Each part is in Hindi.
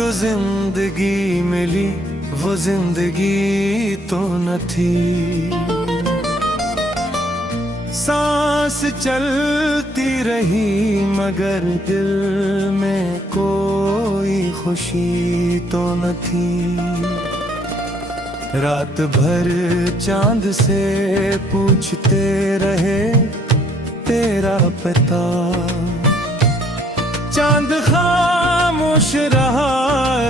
जो जिंदगी मिली वो जिंदगी तो न थी। सांस चलती रही मगर दिल में कोई खुशी तो न थी। रात भर चांद से पूछते रहे तेरा पता। चांद खामोश रहा,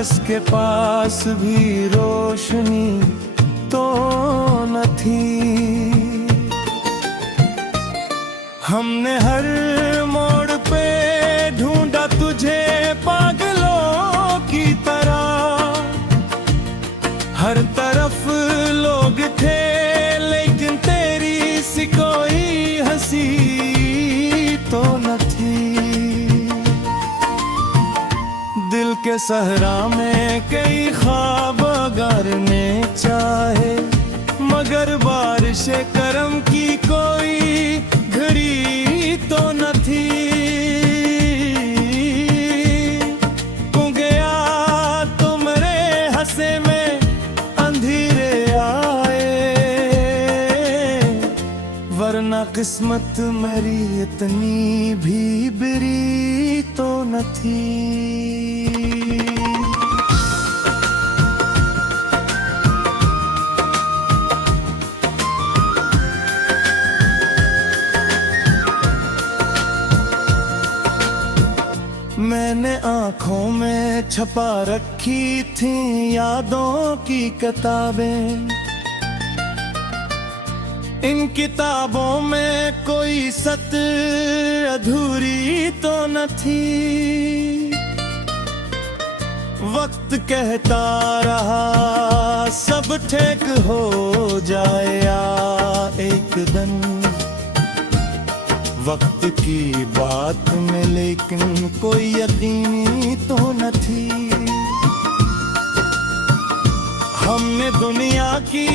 इसके पास भी रोशनी तो न थी। हमने हर मोड़ पे ढूंढा तुझे पागलों की तरह। हर तरफ लोग थे लेकिन तेरी सी कोई हंसी तो न थी। दिल के सहरा में कई ख्वाब अगरने चाहे मगर बारिश करम की कोई घड़ी तो न थी। तू गया तो मेरे हंसे में अंधेरे आए, वरना किस्मत मेरी इतनी भी बुरी तो न थी। मैंने आँखों में छपा रखी थी यादों की किताबें। इन किताबों में कोई सत्र अधूरी तो न थी। वक्त कहता रहा सब ठीक हो जाएगा एक दिन। वक्त की बात में लेकिन कोई यकीनी तो न थी। हमने दुनिया की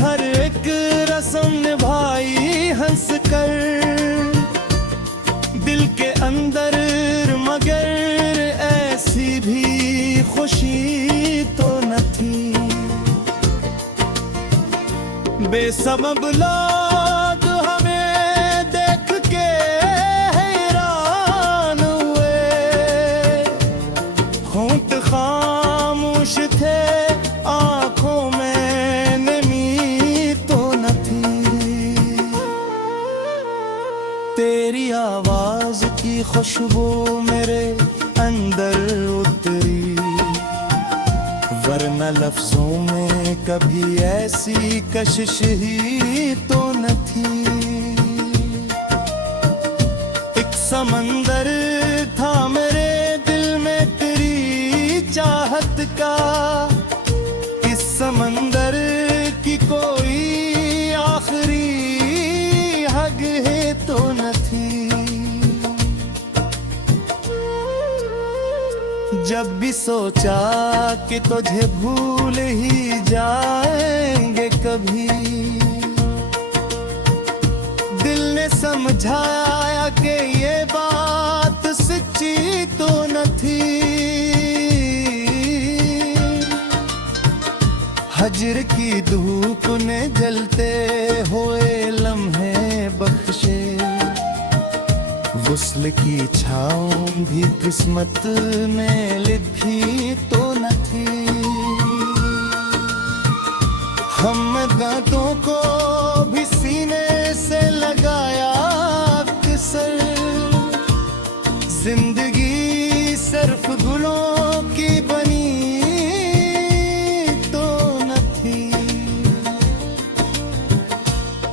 हर एक रस्म निभाई हंस कर दिल के अंदर, मगर ऐसी भी खुशी तो न थी। बेसबब लोग हमें देख के हैरान हुए। होंठ खामोश थे, आंखों में नमी तो न थी। तेरी आवाज की खुशबू मेरे अंदर उतरी, वरना लफ्जों में कभी ऐसी कशिश ही तो न थी। एक समंदर था मेरे दिल में तेरी चाहत का। इस समंदर की कोई आखिरी हद है तो न थी। जब भी सोचा कि तुझे भूल ही जाएंगे कभी, दिल ने समझाया कि ये बात सच्ची तो न थी। हजर की धूप ने जलते हुए लम्हे बख्शे, वुस्ल की छाँव भी किस्मत में लिखी तो न थी। हम दांतों को भी सीने से लगाया अक्सर। जिंदगी सिर्फ गुलों की बनी तो न थी।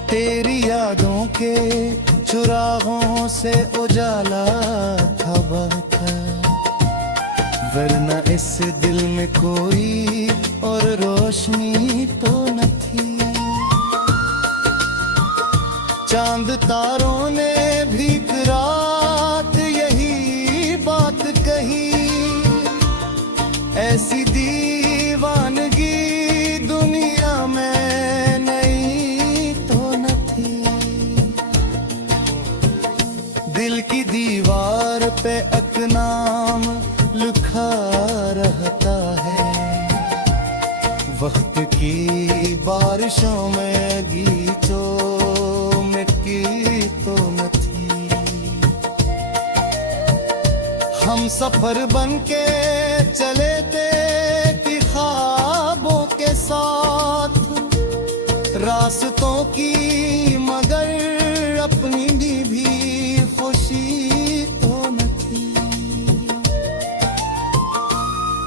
तेरी यादों के चुरागों से उजाला था बहता, वरना इस दिल में कोई और रोशनी तो न थी। चांद तारों ने भी रात यही बात कही, ऐसी दीवानगी दुनिया में नहीं तो न थी। दिल की दीवार पे एक नाम लिखा रहता है। वक्त की बारिशों में गीतों में गीतों न थी। हम सफर बन के चले थे कि ख्वाबों के साथ, रास्तों की मगर अपनी भी खुशी तो न थी।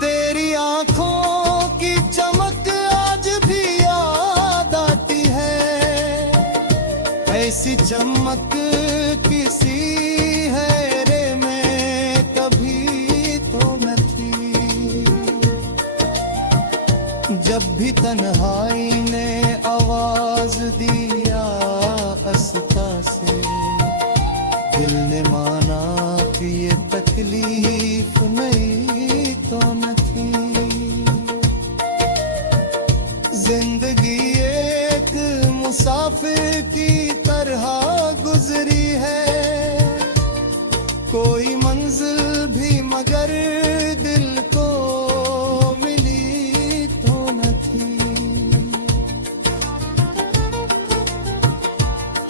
तेरी आंखों की चमक आज भी याद आती है, ऐसी चमक किसी हैरे में कभी तो न थी। जब भी तन्हाई ने आवाज दिया अस्ता से, दिल ने माना कि ये तकलीफ नहीं तो न थी। जिंदगी एक मुसाफिर की तरह गुजरी है, कोई मंजिल भी मगर दिल को मिली तो न थी।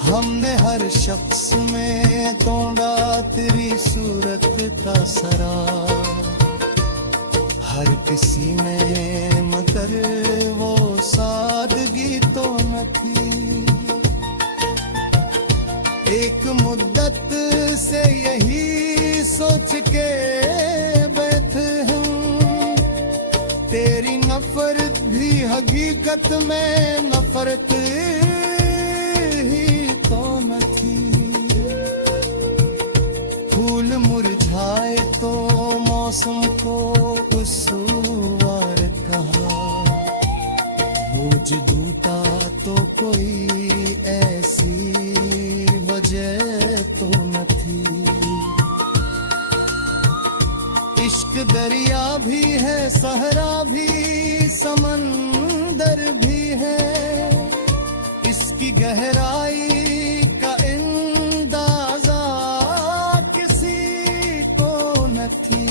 हमने हर शख्स में तोड़ा तेरी सूरत का सरा, हर किसी में मगर वो सादगी तो न थी। एक मुद्दत से यही सोच के बैठे हम, तेरी नफरत भी हकीकत में नफरत ही तो न थी। फूल मुरझाए तो मौसम को खुशगवार कहा, बोझ दूता तो कोई ऐसी वजह तो न थी। इश्क दरिया भी है, सहरा भी, समंदर भी है, इसकी गहराई का अंदाजा किसी को न थी।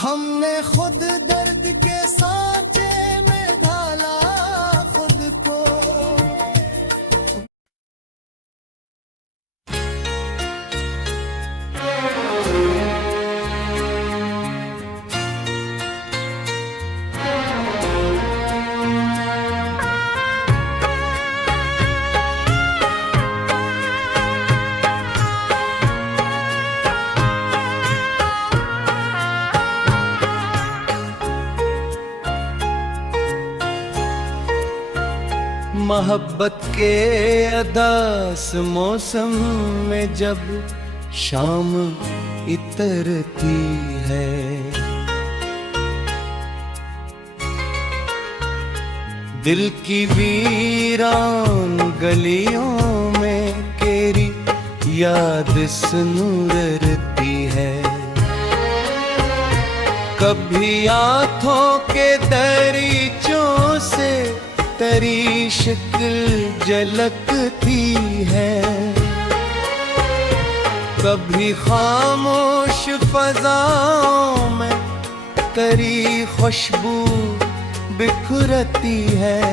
हमने खुद दर्द के सांचे में ढाला खुद को। मोहब्बत के अदास मौसम में जब शाम इतरती है, दिल की वीरान गलियों में तेरी याद सुनरती है। कभी आँखों के दरीचों से तेरी शक्ल झलकती है, कभी खामोश फजाओं में तेरी खुशबू बिखरती है।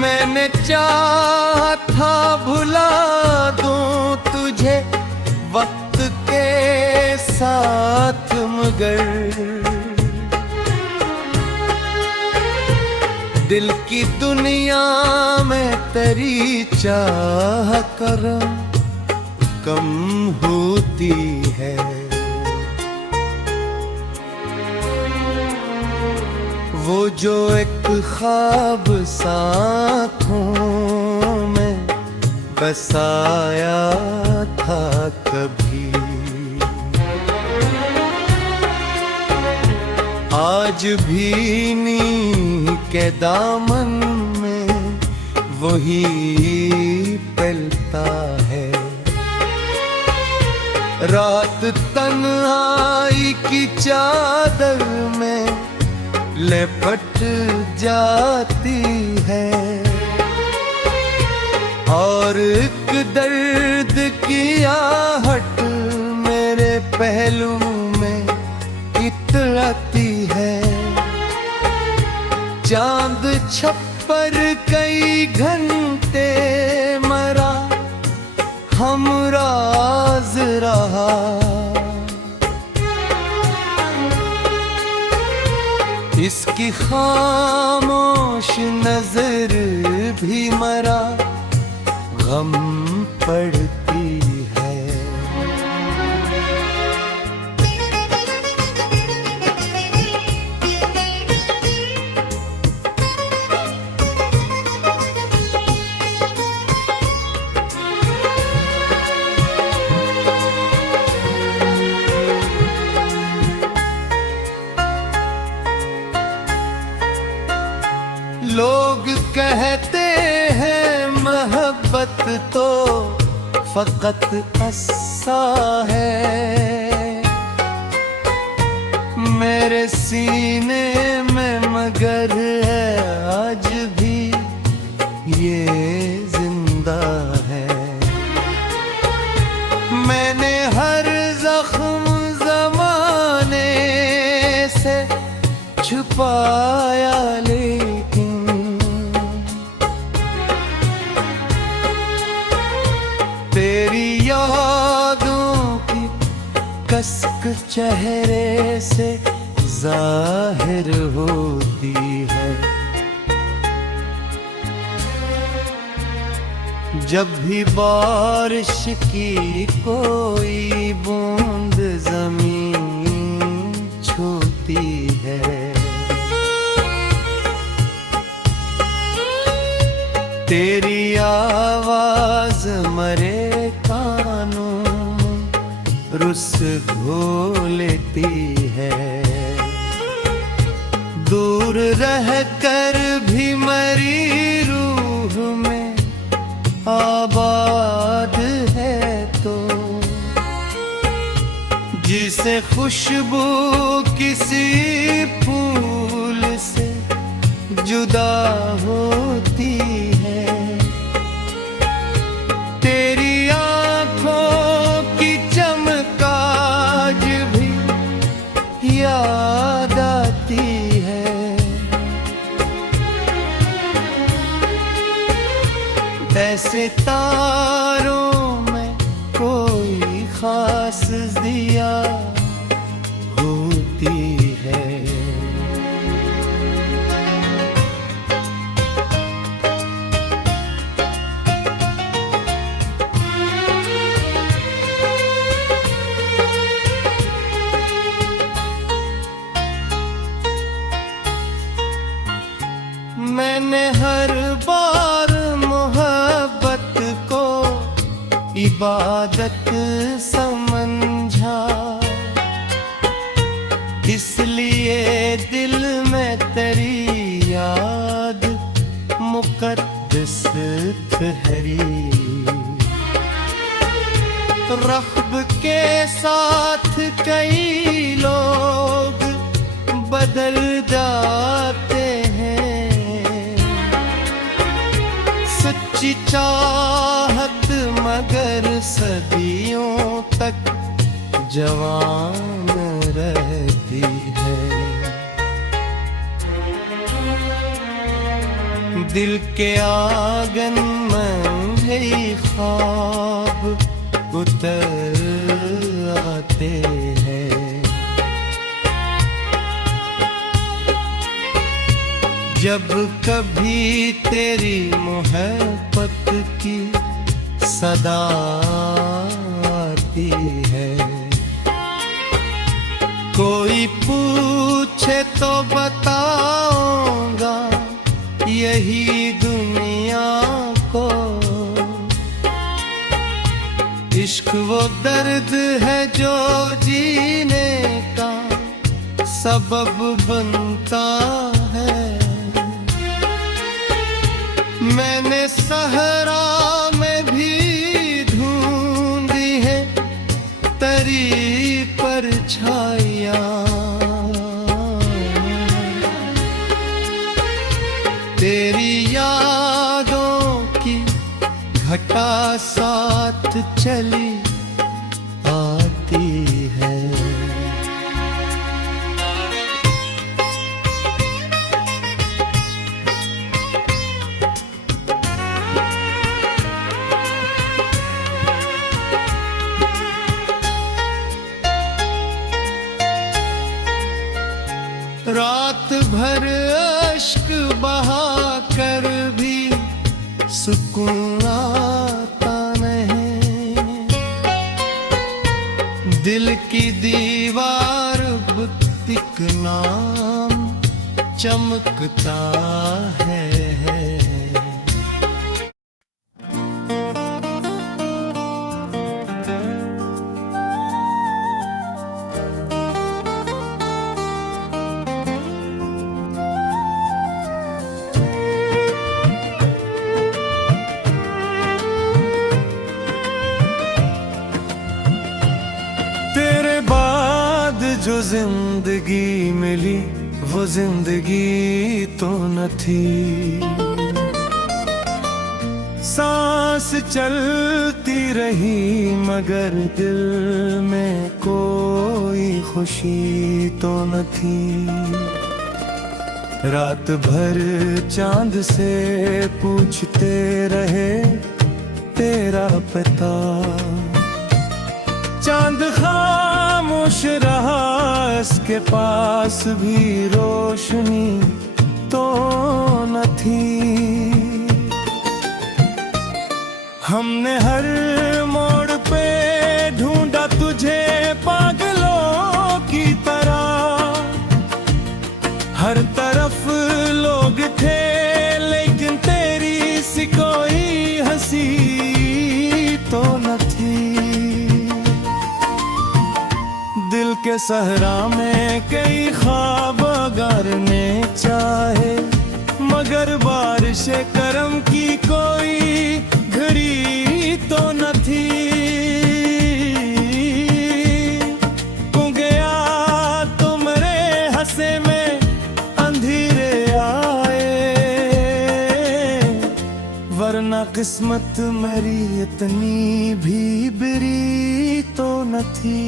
मैंने चाहा था भुला दूं तुझे वक्त के साथ, मगर दिल की दुनिया में तेरी चाह कर कम होती है। वो जो एक ख्वाब आँखों में बसाया था कभी, आज भी नींद के दामन में वही पलता है। रात तन्हाई की चादर में लिपट जाती है, और एक दर्द की आहट पहलू में इतराती है। चांद छप्पर कई घंटे मरा, हम राज रहा। इसकी खामोश नजर भी मरा, गम पड़ती है। लोग कहते हैं मोहब्बत तो फकत अस्सा है, मेरे सीने में मगर है आज भी ये जिंदा है। मैंने हर जख्म ज़माने से छुपाया, लेकिन तेरी यादों की कसक चेहरे से जाहिर होती है। जब भी बारिश की कोई बूंद जमीन छूती है, तेरी आवाज मरे कानों रुसो लेती है। दूर रहकर भी मरी रूह में आबाद है तो, जिसे खुशबू किसी फूल से जुदा होती है। तेरी आँखों की चमकाज भी याद आती है। ऐसे तारों में कोई खास दिया होती है। मैंने हर बार मोहब्बत को इबादत समझा, इसलिए दिल में तेरी याद मुकद्दस ठहरी। रख्ब के साथ कई लोग बदल जाते हैं, सच्ची चाहत मगर सदियों तक जवान रहती है। दिल के आंगन में ही ख्वाब उतर आते हैं, जब कभी तेरी मोहब्बत की सदा आती है। कोई पूछे तो बताऊंगा यही दुनिया को, इश्क वो दर्द है जो जीने का सबब बनता है। मैंने सहरा में भी ढूंढी है तेरी परछाइयाँ, तेरी यादों की घटा साथ चली आती है। सुकून आता नहीं। दिल की दीवार बुतिक नाम चमकता है। तेरे बाद जो जिंदगी मिली वो जिंदगी तो न थी। सांस चलती रही मगर दिल में कोई खुशी तो न थी। रात भर चांद से पूछते रहे तेरा पता। चांद खामोश रहा, इसके पास भी रोशनी तो न थी। हमने हर मोड़ पे ढूंढा तुझे पागलों की तरह। हर तरफ लोग थे लेकिन तेरी सी कोई हंसी तो न थी। दिल के सहरा में कई ख्वाब अगरने चाहे मगर बारिश करम की कोई घड़ी तो न थी। तू गया तुमरे हंसे में अंधेरे आए, वरना किस्मत मेरी इतनी भी बुरी तो न थी।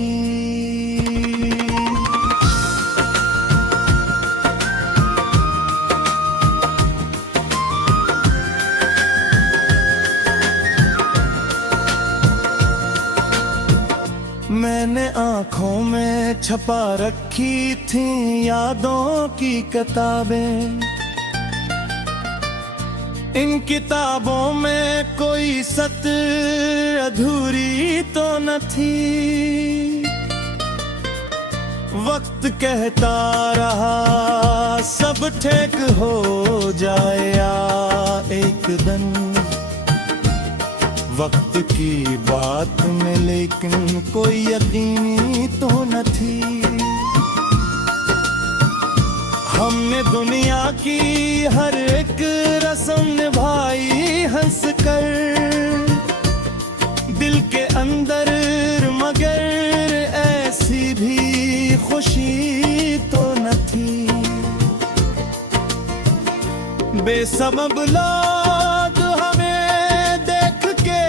मैंने आँखों में छपा रखी थी यादों की किताबें। इन किताबों में कोई सत्र अधूरी तो न थी। वक्त कहता रहा सब ठीक हो जाएगा एक दिन। वक्त की बात में लेकिन कोई यकीनी तो न थी। हमने दुनिया की हर एक रस्म निभाई हंस कर दिल के अंदर, मगर ऐसी भी खुशी तो न थी। बेसबब लोग हमें देख के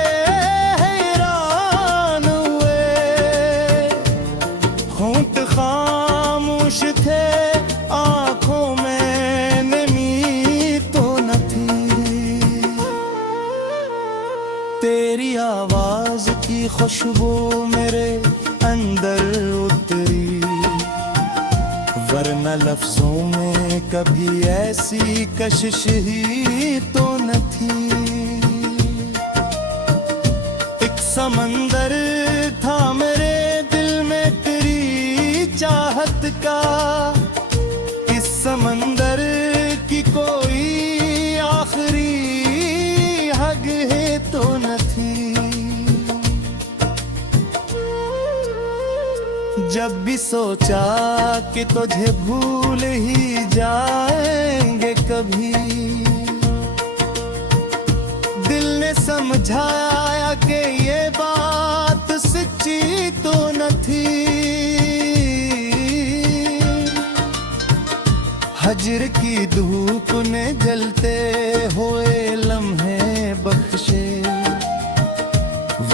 हैरान हुए। होंठ खामोश थे, आंखों में नमी तो न थी। तेरी आवाज की खुशबू मेरे अंदर उतरी, वरना लफ्जों में कभी ऐसी कशिश ही तो न थी। एक समंदर था मेरे दिल में तेरी चाहत का। इस समंदर की कोई आखिरी हद है तो न थी। जब भी सोचा कि तुझे भूल ही जाएंगे कभी, दिल ने समझाया कि ये बात सच्ची तो न थी। हजर की धूप ने जलते हुए लम्हे बख्शे,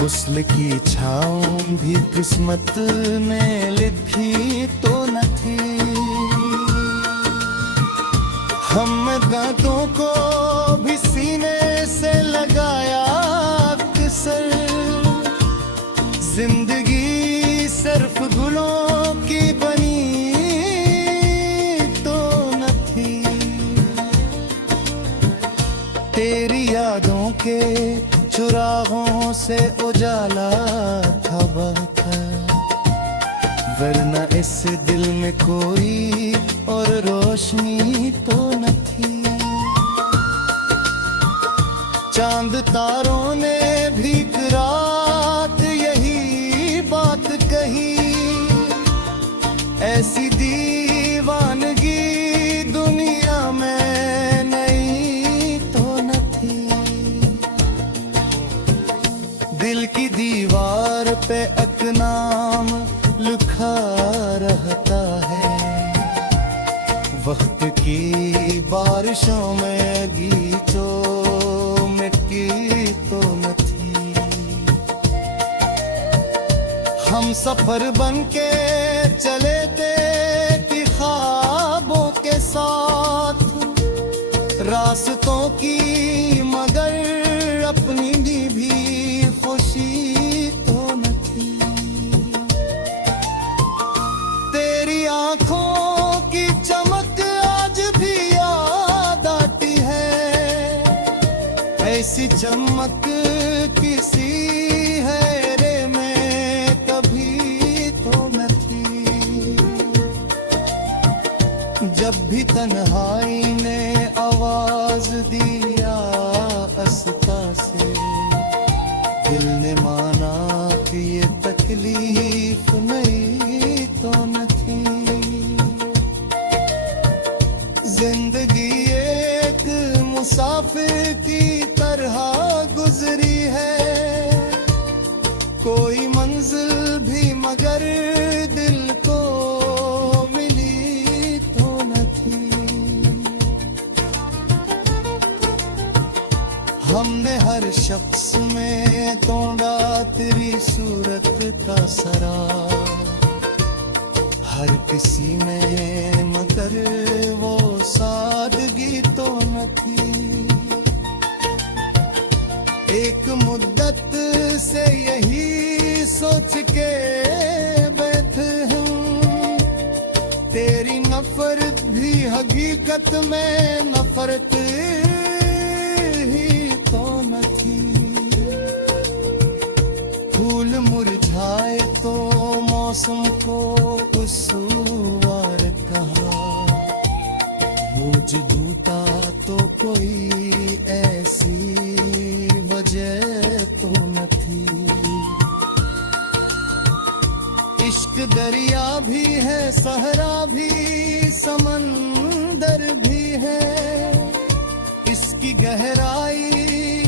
वुस्ल की छाँव भी किस्मत में लिखी तो न थी। हम दांतों को भी सीने से लगाया अक्सर, जिंदगी सिर्फ गुलों की बनी तो न थी। तेरी यादों के चुराहों से उजाला था बहता, वरना इस दिल में कोई और रोशनी तो न थी। चांद तारों ने भी रात यही बात कही, ऐसी दीवानगी दुनिया में नहीं तो न थी। दिल की दीवार पे एक नाम लिखा रहता है, वक्त की बारिशों में गीचों मिट्टी तो न थी। हम सफर बन के चले थे कि ख्वाबों के साथ, रास्तों की मगर अपनी भी खुशी तो न थी। तेरी आंखों की चमक आज भी याद आती है, ऐसी चमक किसी हैरे में कभी तो न थी। जब भी तन्हाई ने आवाज दिया अस्ता से, दिल ने माना कि ये तकलीफ नहीं तो न थी। जिंदगी एक मुसाफिर की तरह गुजरी है, कोई मंजिल भी मगर दिल को मिली तो न थी। हमने हर शख्स में तोड़ा तेरी सूरत का सरा, हर किसी में मगर वो सादगी तो न थी। एक मुद्दत से यही सोच के बैठे हम, तेरी नफरत भी हकीकत में नफरत ही तो न थी। फूल मुरझाए तो मौसम को खुशगवार कहा, मौजूदा तो कोई ऐसी वजह तो न थी। इश्क दरिया भी है, सहरा भी, समंदर भी है, इसकी गहराई